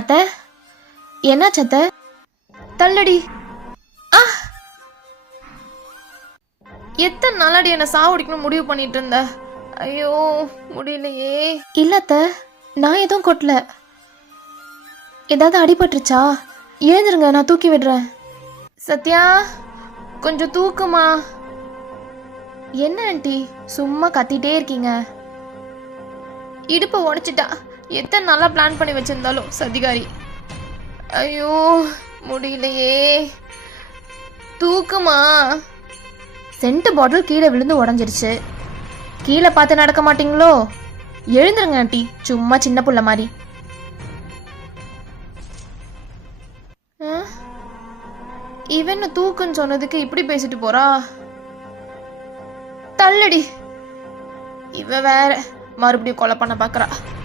அத்த. என்னாச்சு அத்தை? தள்ளடி. ஆ. எத்தனை நாளாடி என்னை சாவடிக்கணும் முடிவு பண்ணிட்டு இருந்த ஐயோ முடியலையே. இல்லத்த நான் எதுவும் கொட்டல. ஏதாவது அடிபட்டுருச்சா? எழுந்துருங்க நான் தூக்கி விடுறேன். சத்யா கொஞ்சம் தூக்குமா? என்ன ஆண்டி சும்மா கத்திட்டே இருக்கீங்க? இடுப்பை உடைச்சிட்டா. எத்தனை நாளா பிளான் பண்ணி வச்சிருந்தாலும் சதிகாரி. ஐயோ முடியலையே. தூக்குமா? சென்ட் பாட்டில் கீழே விழுந்து உடஞ்சிருச்சு. கீழே பார்த்து நடக்க மாட்டீங்களோ? எழுந்துருங்க ஆண்டி சும்மா சின்ன புள்ள மாதிரி? இவன் தூக்குன்னு சொன்னதுக்கு இப்படி பேசிட்டு போறா? தள்ளடி. இவ வேற. மறுபடியும் கொலை பண்ண பார்க்குறா